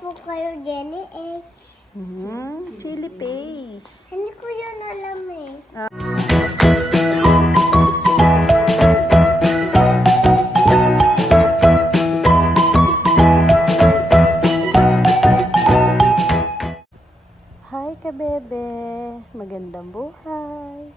po kayo jelly eggs. Chili paste. Hindi ko yun alam eh. Hi kabebe, magandang buhay.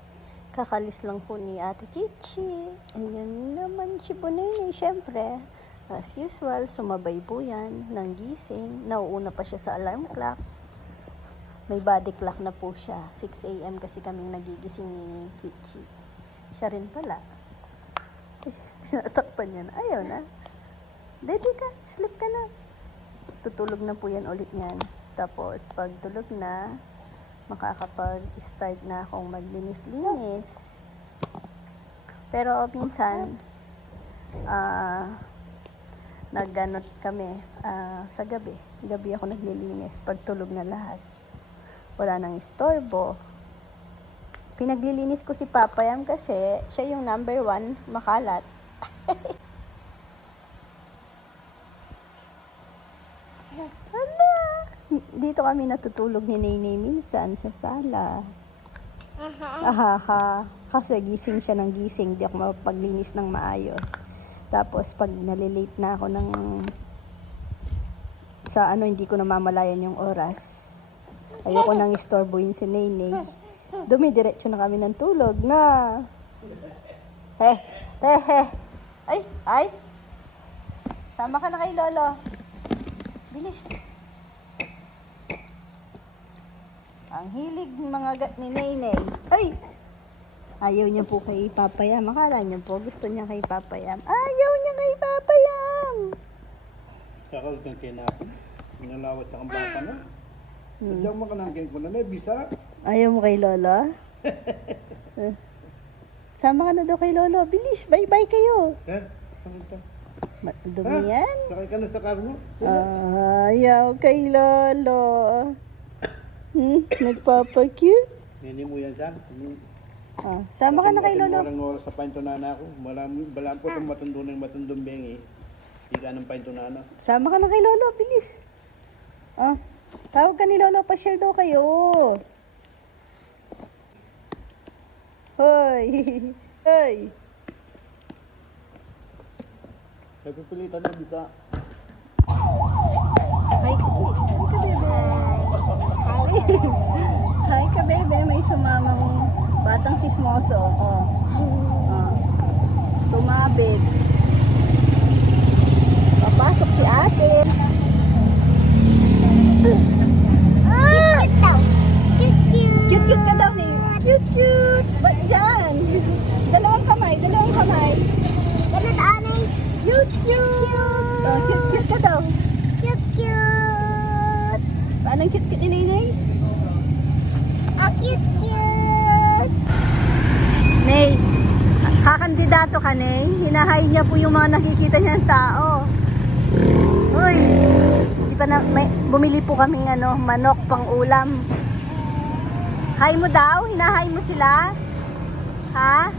Kakalis lang po ni Ate Kichi. Ayun naman si Bunay, syempre. As usual, sumabay po yan ng gising. Nauuna pa siya sa alarm clock. May body clock na po siya. 6 a.m. kasi kaming nagigising ni Kichi. Siya rin pala. Tinatakpan niya na. Ayaw na. Daddy ka, sleep ka na. Tutulog na po yan ulit niyan. Tapos, pag tulog na, makakapag-start na akong maglinis-linis. Pero, minsan, nagganot kami sa gabi. Gabi ako naglilinis. Pag tulog na lahat. Wala nang istorbo. Pinaglilinis ko si Papa Yam kasi siya yung number 1 makalat. Dito kami natutulog ni Nene minsan sa sala. Kasi gising siya ng gising, di ako mapaglinis ng maayos. Tapos pag nalilate na ako hindi ko namamalayan yung oras. Ayoko nang istorbohin si Nene. Dumidiretso na kami ng tulog na. Ay. Sama ka na kay Lolo. Bilis. Ang hilig mga gat ni Nene. Ay! Ayaw niya po kay Papa Yam. Akala niya po gusto niya kay Papa Yam. Ayaw niya kay Papa Yam! Kakalit ng kinapin. Minalawat ang bata na. Diyan mo ka nang ko na bisa. Ayaw mo kay Lolo? Sama ka na daw kay Lolo. Bilis, bye-bye kayo. Dumi yan? Sakay ka na sa car mo. Ayaw kay Lolo. Nagpapakute? Nini mo yan dyan. Sama ka na kay Lolo. Walang oras sa paintunana ako. Balaan po itong matundong bengi. Hindi ka ng paintunana. Sama ka na kay Lolo, bilis. Tawag ka ni Lolo, pa-share daw kayo. Hoy! Hoy! Nagpipilitan na bisa. Hi, Hi ka, bebe. May sumamang batang chismoso. Sumabit. Papasok si ate. Cute daw. Cute. Cute ka daw eh. Cute. Ba't dyan? Dalawang kamay. Ganun anay. Cute ka daw. Cute. Paano cute ni Nenay? Cute. Nay, kakandidato ka, Nay. Hinahay niya po yung mga nakikita niyang tao. Uy, di pa na, bumili po kaming manok pang ulam. Hay mo daw? Hinahay mo sila? Ha?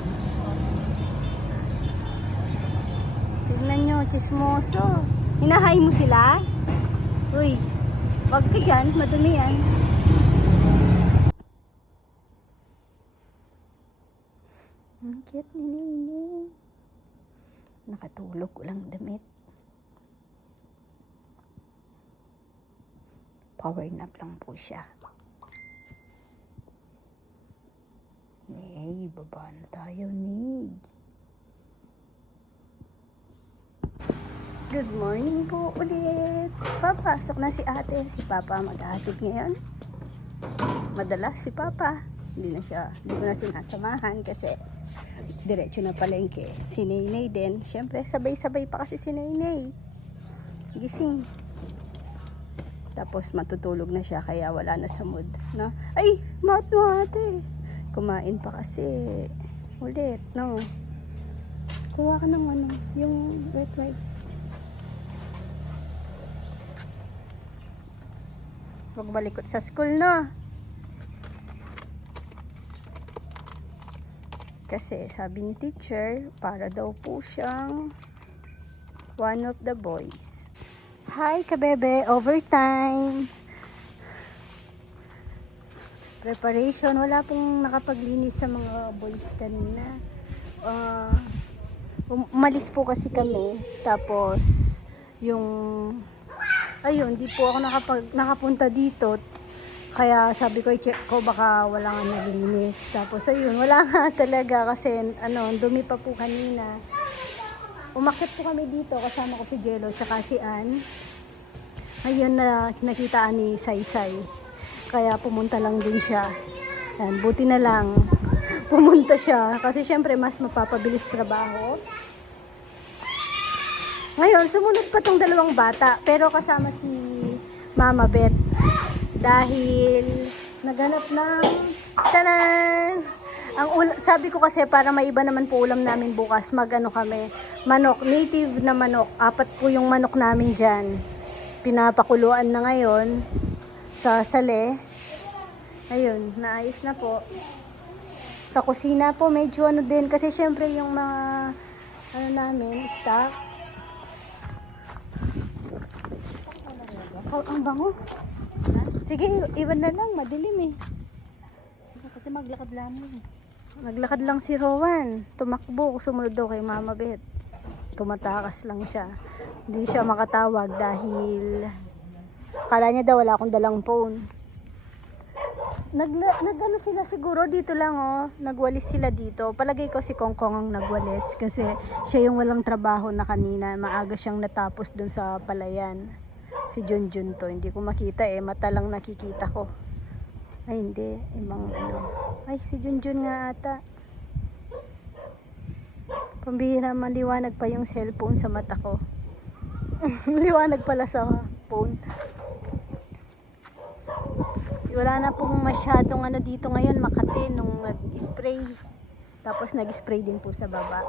Tignan nyo, chismoso. Hinahay mo sila? Uy, wag ka dyan, madumi yan. Ang cute ni Nene. Nakatulog ko lang damit. Power nap lang po siya. Nay, baba na tayo, Nay. Good morning po ulit. Papasok na si ate. Si Papa mag-ahatid ngayon. Madalas si Papa. Hindi ko na sinasamahan kasi diretso na palengke. Si Nenay din. Siyempre, sabay-sabay pa kasi si Nenay. Gising. Tapos matutulog na siya kaya wala na sa mood. No? Ay! Maot mo ate. Kumain pa kasi. Ulit, no? Kuha ka ng yung wet wipes. Huwag malikot sa school, no? Kasi sabi ni teacher, para daw po siyang one of the boys. Hi, kabebe. Overtime. Preparation. Wala pong nakapaglinis sa mga boys kanina. Umalis po kasi kami. Tapos, ayun, di po ako nakapunta dito. Kaya sabi ko, i-check ko baka wala nga naglinis. Tapos, ayun, wala nga talaga kasi, dumi pa po kanina. Umakyat po kami dito, kasama ko si Jello, tsaka si Ann. Ayun na nakitaan ni Saysay. Kaya pumunta lang din siya. Yan, buti na lang pumunta siya. Kasi syempre mas mapapabilis trabaho. Ngayon, sumunod pa tong dalawang bata. Pero kasama si Mama Beth. Dahil naganap ng tanan! Sabi ko kasi para maiba naman po ulam namin bukas, kami, manok, native na manok. 4 po yung manok namin dyan. Pinapakuluan na ngayon sa sale. Ayun, naayos na po. Sa kusina po, medyo din. Kasi syempre yung mga, namin, stocks. Ang bango. Sige, iwan na lang, madilim eh. Kasi maglakad lang eh. Naglakad lang si Rowan. Tumakbo, sumunod daw kay Mama Beth. Tumatakas lang siya. Hindi siya makatawag dahil kala niya daw wala akong dalang phone. Nag-ano sila siguro dito lang nagwalis sila dito. Palagay ko si Kongkong ang nagwalis kasi siya yung walang trabaho na kanina. Maaga siyang natapos dun sa palayan. Si Junjun to, hindi ko makita mata lang nakikita ko. Ay hindi, ibang Ay si Junjun nga ata. Pambihira, maliwanag pa yung cellphone sa mata ko. Maliwanag pala sa phone. Wala na pong masyadong dito ngayon, Makati, nung nag-spray. Tapos nag-spray din po sa baba.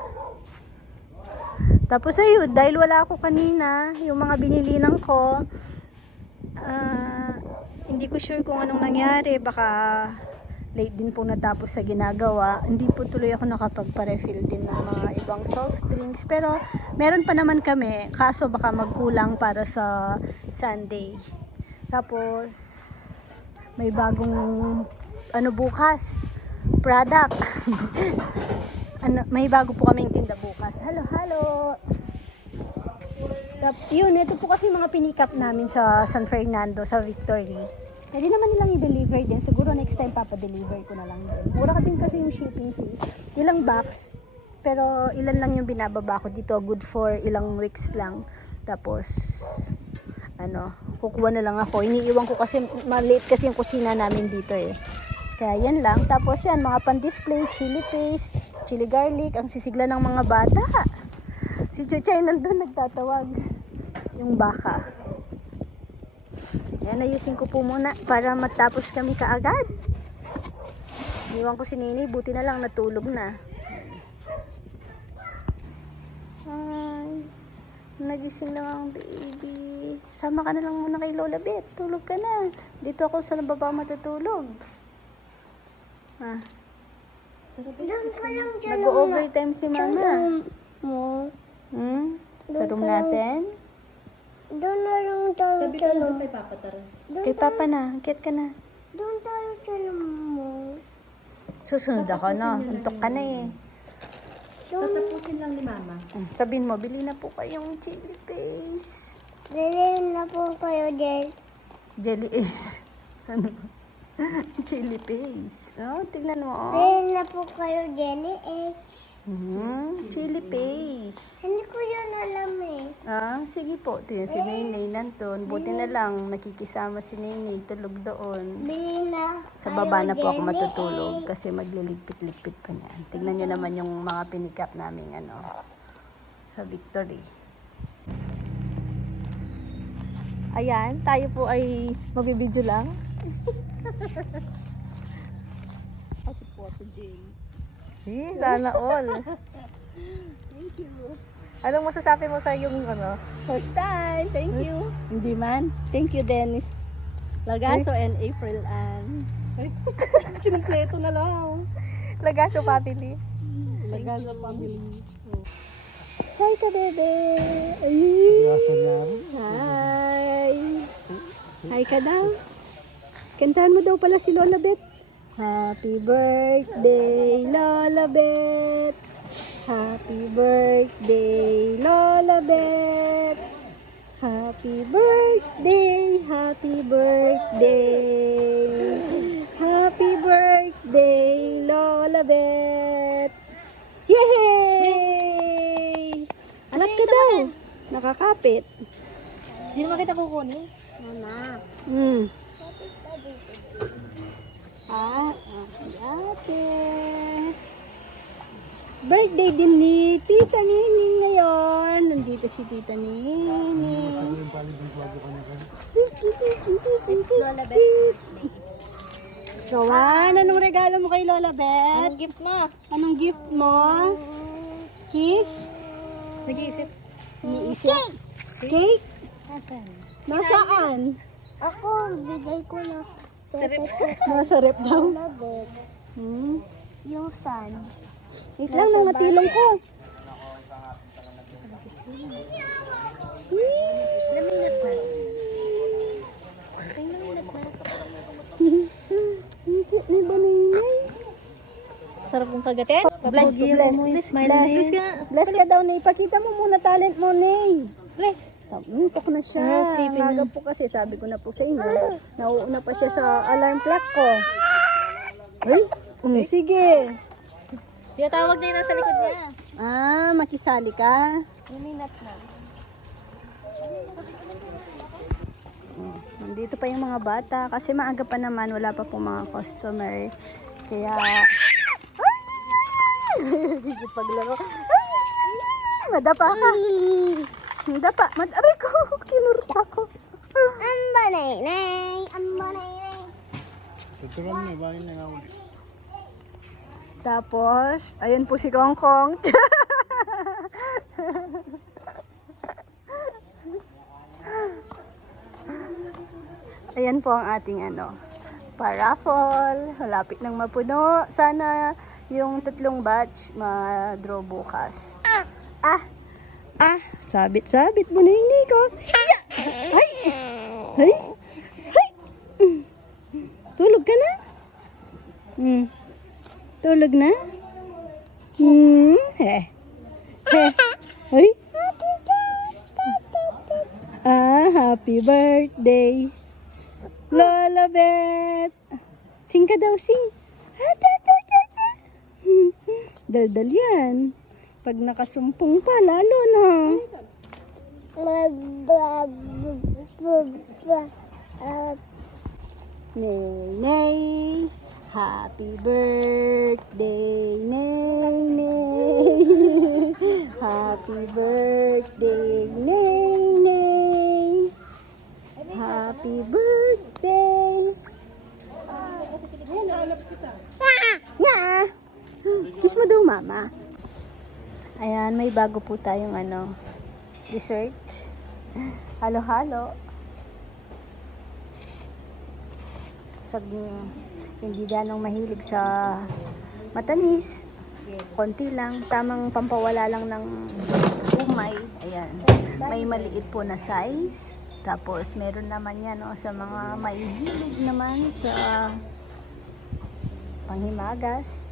Tapos ayun, dahil wala ako kanina, yung mga binilinan ko, hindi ko sure kung anong nangyari. Baka late din po natapos sa ginagawa. Hindi po tuloy ako nakapagpa-refill din ng mga ibang soft drinks. Pero meron pa naman kami, kaso baka magkulang para sa Sunday. Tapos may bagong bukas product. May bago po kaming tinda bukas. Halo. Yun, ito po kasi mga pinikap namin sa San Fernando, sa Victory. Hindi naman nilang i-deliver din. Siguro next time papa-deliver ko na lang din. Mura ka din kasi yung shipping fee. Ilang box, pero ilan lang yung binababa ko dito. Good for ilang weeks lang. Tapos kukuha na lang ako. Iniiwan ko kasi maliit kasi yung kusina namin dito Kaya yan lang. Tapos yan, mga pan-display, chili paste, chili garlic, ang sisigla ng mga bata. Si Chuchay nandun nagtatawag. Yung baka. Yan, ayusin ko po muna para matapos kami kaagad. Iniwan ko si Nini, buti na lang natulog na. Hi. Nagising lang ang baby. Sama ka na lang muna kay Lola Beth. Tulog ka na. Dito ako sa baba matutulog. Doon ka lang dyan. Nag-overtime si Mama. Mo. Sa room natin? Doon na lang tayo Sabi ko lang kay Papa Tara. Kay Papa na. Kit ka na. Doon tayo dyan mo. Susunod ako, no? Antok ka na Tatapusin lang ni Mama. Sabihin mo, bili na po kayong chili paste. Bilhin na po kayo dyan. Jelly is. Chili paste. Tignan mo. Bilhin na po kayo jelly eggs. Chili paste. Hindi ko yan alam Sige po. Tingnan si Nainay nandun. Buti na lang nakikisama si Nainay. Tulog doon. Bilhin na Sa baba na po ako jelly matutulog eggs. kasi magliligpit-ligpit pa niyan. Tignan nyo naman yung mga pinikap namin sa Victory. Ayan, tayo po ay magbibideo lang. Kasi po ako din. Sana all. Thank you. Anong masasabi mo sa yung First time. Thank you. Hindi man. Thank you, Dennis Lagaso and April Ann. Kinumpleto na lang. Lagaso family. Lagaso family. Hi ka, bebe. Ay. Hi. Hi ka daw. Kantahan mo daw pala si Lola Bet. Happy birthday, Lola Bet. Happy birthday, Lola Bet. Happy birthday, happy birthday. Happy birthday, Lola Bet. Yay! Anak ka daw. Nakakapit. Hindi naman kita kukunin. Mama. Si ate. Birthday din ni Tita Nini ngayon. Nandito si Tita Nini. Lola Bet. Joanne, anong regalo mo kay Lola Bet? Anong gift mo? Anong gift mo? Kiss? Nag-iisip. Iniisip? Cake? Nasaan? Nasaan? Ako, bigay ko na. Sa rep. Nasa rep daw. Lola Bet. Yung sun. Wait lang, nangatilong ko. Laminat na. Ang cute ni Banay. Sarap kong kagatin. Bless you. Bless. Smile. Bless. Bless ka. Bless ka daw, Nay. Ipakita mo muna talent mo, Nay. Bless. Tok na siya. Sleepy na. Maga po kasi, sabi ko na po sa inyo. Nauuna pa siya sa alarm clock ko. Ay, sige. Yung tawag na yun nasa likod niya. Makisali ka. Laminat na. Nandito pa yung mga bata. Kasi maaga pa naman, wala pa pong mga customer. Kaya, hindi paglaro. Madapa ka. Madapa. Aray ko. Kinurta ko. Ang banay-nay. Ang banay-nay. Tuturuan niya, bahay na nga ulit. Tapos, ayan po si Kong Kong. Ayan po ang ating paraffle. Malapit nang mapuno. Sana yung 3 batch ma-draw bukas. Sabit mo na ini ko. Ay! Ay! Ay! Tulog ka na? Tulog na? Ay! Happy birthday, Lola Bet. Sing ka daw, sing. Daldal yan. Pag nakasumpong pa, lalo na. Nay, happy birthday, Nay. Happy birthday, Nay. Happy birthday. Kiss mo daw, mama. Ayan, may bago po tayong dessert. Halo-halo. Hindi ganong mahilig sa matamis. Konti lang. Tamang pampawala lang ng umay. Ayan. May maliit po na size. Tapos, meron naman yan sa mga mahihilig naman sa panghimagas.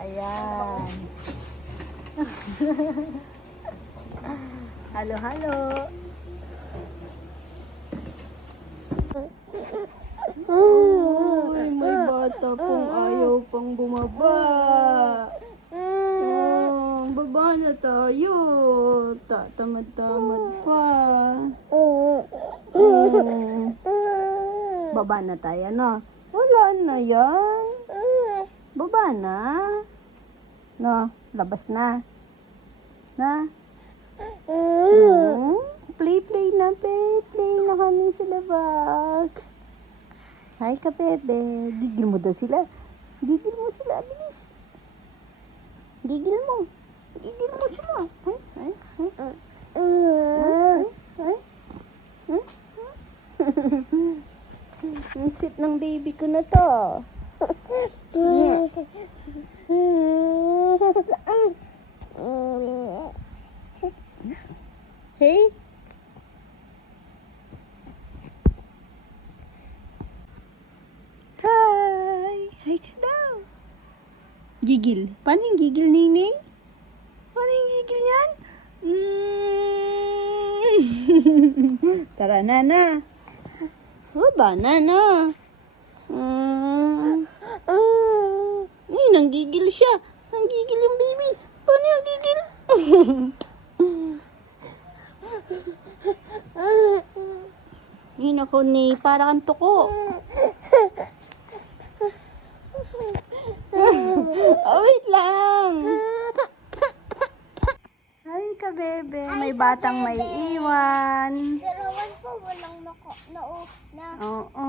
Ayan. Halo-halo. Ay, may bata pong ayaw pang bumaba. Baba na tayo. Tamad-tamad pa. Baba na tayo, no? Wala na yan. Baba na. No, labas na. Na? Play na, play na kami sa labas. Hi ka, bebe. Gigil mo daw sila. Gigil mo sila, bilis. Gigil mo. Gigil mo sila. Ang sweet ng baby ko na to. Okay? Hi! Hi ka daw. Gigil. Paano yung gigil, Nini? Paano yung gigil niyan? Tara, Nana. O ba, Nana? Nanggigil siya. Nanggigil yung baby. Paano yung gigil? Yun ako ni, para kang tuko. Oh, wait lang. Ay, kabebe. May batang may iwan. Si Rowan po walang na Oo.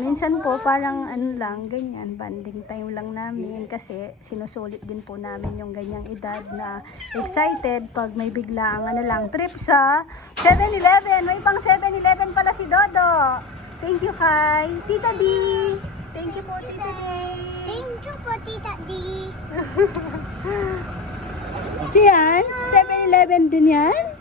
Minsan po parang ano lang, ganyan, banding time lang namin kasi sinusulit din po namin yung ganyang edad na excited pag may biglaang ano lang, trip sa 7-Eleven. May pang 7-Eleven pala si Dodo. Thank you kay Tita D. Thank you po, Tita D. Thank you po, Tita D. Diyan, 7-Eleven din yan.